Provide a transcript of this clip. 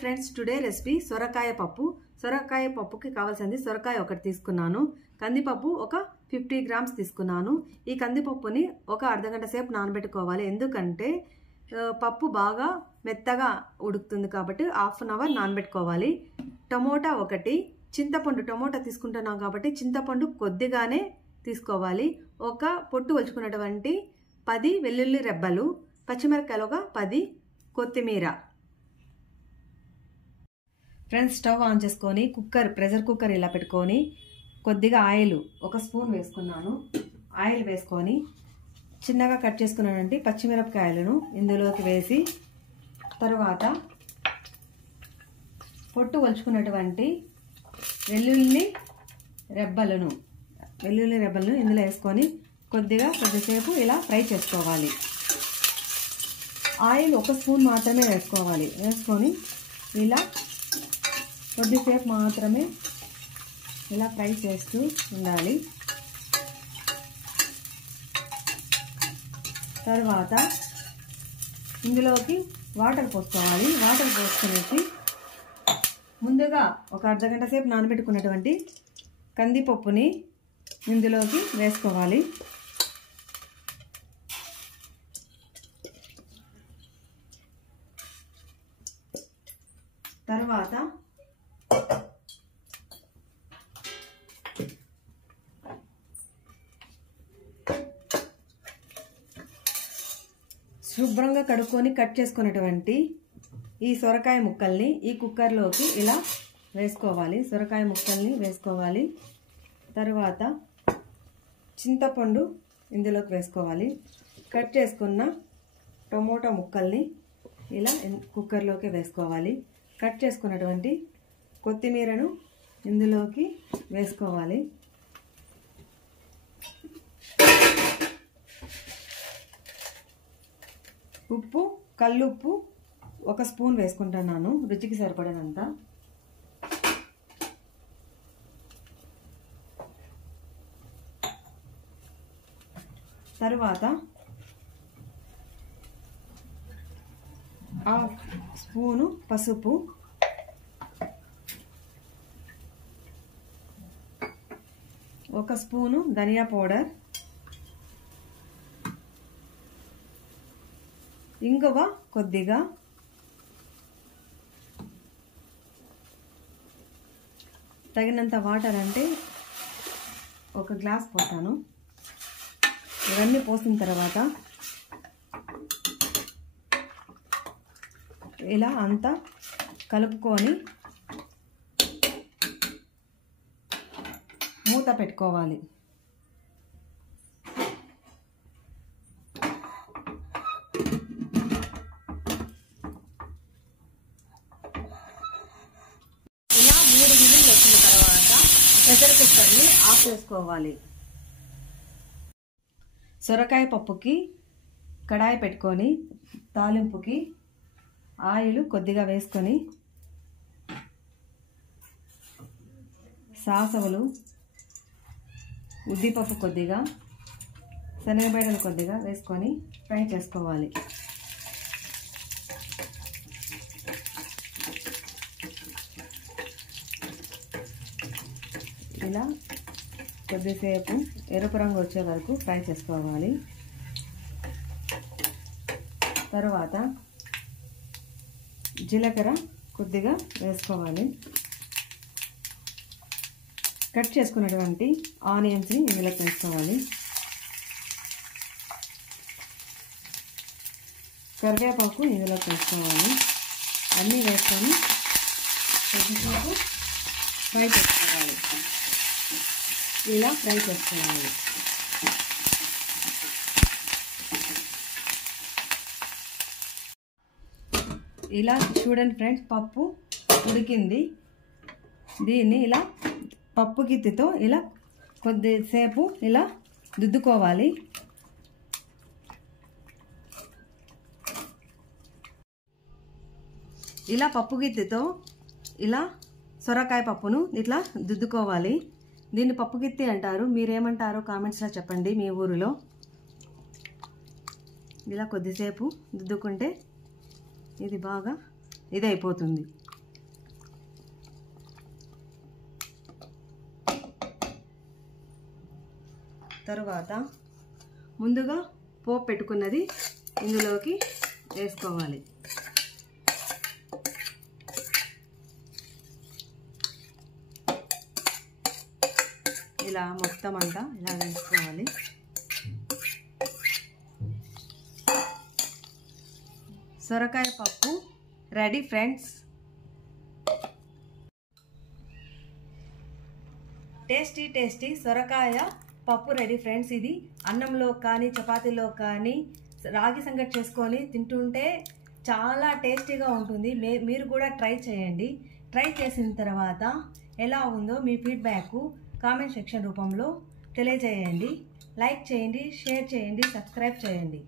Friends, today recipe సొరకాయ పప్పు. సొరకాయ పప్పుకి కావాల్సింది సొరకాయ ఒకటి తీసుకున్నాను, కందిపప్పు ఒక 50 గ్రామ్స్ తీసుకున్నాను. ఈ కందిపప్పుని ఒక అర్ధగంట సేపు నానబెట్టుకోవాలి, ఎందుకంటే పప్పు బాగా మెత్తగా ఉడుకుతుంది కాబట్టి హాఫ్ అన్ అవర్ నానబెట్టుకోవాలి. టమోటా ఒకటి, చింతపండు టమోటా తీసుకుంటున్నాం కాబట్టి చింతపండు కొద్దిగానే తీసుకోవాలి. ఒక పొట్టు ఒలుచుకున్నటువంటి 10 వెల్లుల్లి రెబ్బలు, పచ్చిమిరపకాయలు ఒక 10, కొత్తిమీర. ఫ్రెండ్స్, స్టవ్ ఆన్ చేసుకొని ప్రెషర్ కుక్కర్ ఇలా పెట్టుకొని కొద్దిగా ఆయిల్ 1 స్పూన్ వేసుకున్నాను. ఆయిల్ వేసుకొని చిన్నగా కట్ చేసుకున్నానంటే పచ్చిమిరపకాయలను ఇందులోకి వేసి, తర్వాత పొట్టు ఒలుచుకున్నటువంటి వెల్లుల్లి రెబ్బలను ఇందులో వేసుకొని కొద్దిసేపు ఇలా ఫ్రై చేసుకోవాలి. ఆయిల్ 1 స్పూన్ మాత్రమే వేసుకోవాలి. వేసుకొని ఇలా కొద్దిసేపు మాత్రమే ఇలా ఫ్రై చేస్తూ ఉండాలి. తర్వాత ఇందులోకి వాటర్ పోసుకోవాలి. వాటర్ పోసుకునేసి ముందుగా ఒక అర్ధగంట సేపు నానబెట్టుకున్నటువంటి కందిపప్పుని ఇందులోకి వేసుకోవాలి. తర్వాత శుభ్రంగా కడుక్కొని కట్ చేసుకున్నటువంటి ఈ సొరకాయ ముక్కల్ని ఈ కుక్కర్లోకి ఇలా వేసుకోవాలి. సొరకాయ ముక్కల్ని వేసుకోవాలి. తర్వాత చింతపండు ఇందులోకి వేసుకోవాలి. కట్ చేసుకున్న టమోటా ముక్కల్ని ఇలా కుక్కర్లోకి వేసుకోవాలి. కట్ చేసుకున్నటువంటి కొత్తిమీరను ఇందులోకి వేసుకోవాలి. ఉప్పు, కల్లుప్పు 1 స్పూన్ వేసుకుంటున్నాను, రుచికి సరిపడినంత. తర్వాత 1/2 స్పూను పసుపు, 1 స్పూను ధనియా పౌడర్, ఇంగువ కొద్దిగా, తగినంత వాటర్ అంటే 1 గ్లాస్ పోసాను. ఇవన్నీ పోసిన తర్వాత ఇలా అంతా కలుపుకొని మూత పెట్టుకోవాలి. ఇలా 3 విజిల్లు వచ్చిన తర్వాత ప్రెషర్ కుక్కర్ని ఆఫ్ చేసుకోవాలి. సొరకాయ పప్పుకి కడాయి పెట్టుకొని తాలింపుకి ఆయిల్ కొద్దిగా వేసుకొని సాసవులు, ఉద్దిపప్పు కొద్దిగా, శనగబేడలు కొద్దిగా వేసుకొని ఫ్రై చేసుకోవాలి. ఇలా కొద్దిసేపు ఎరుపు రంగు వచ్చే వరకు ఫ్రై చేసుకోవాలి. తర్వాత జీలకర్ర కొద్దిగా వేసుకోవాలి. కట్ చేసుకున్నటువంటి ఆనియన్స్ని ఇందులోకి వేసుకోవాలి. కరివేపాకు ఇందులోకి వేసుకోవాలి. అన్నీ వేసుకొని కొద్దిసేపు ఫ్రై చేసుకోవాలి. ఇలా ఫ్రై చేసుకోవాలి. ఇలా చూడండి ఫ్రెండ్స్, పప్పు ఉడికింది. దీన్ని ఇలా పప్పు గిత్తితో ఇలా కొద్దిసేపు ఇలా దుద్దుకోవాలి. ఇలా పప్పు గిత్తితో ఇలా సొరకాయ పప్పును ఇట్లా దుద్దుకోవాలి. దీన్ని పప్పు గిత్తి అంటారు, మీరేమంటారో కామెంట్స్లో చెప్పండి మీ ఊరిలో. ఇలా కొద్దిసేపు దుద్దుకుంటే ఇది బాగా ఇదైపోతుంది. తరువాత ముందుగా పోపు పెట్టుకున్నది ఇందులోకి వేసుకోవాలి. ఇలా మొత్తం అంతా ఇలా వేసుకోవాలి. సొరకాయ పప్పు రెడీ ఫ్రెండ్స్. టేస్టీ టేస్టీ సొరకాయ పప్పు రెడీ ఫ్రెండ్స్. ఇది అన్నంలో కానీ చపాతీలో కానీ రాగి సంగటి చేసుకొని తింటుంటే చాలా టేస్టీగా ఉంటుంది. మీరు కూడా ట్రై చేయండి. ట్రై చేసిన తర్వాత ఎలా ఉందో మీ ఫీడ్బ్యాక్ కామెంట్ సెక్షన్ రూపంలో తెలియజేయండి. లైక్ చేయండి, షేర్ చేయండి, సబ్స్క్రైబ్ చేయండి.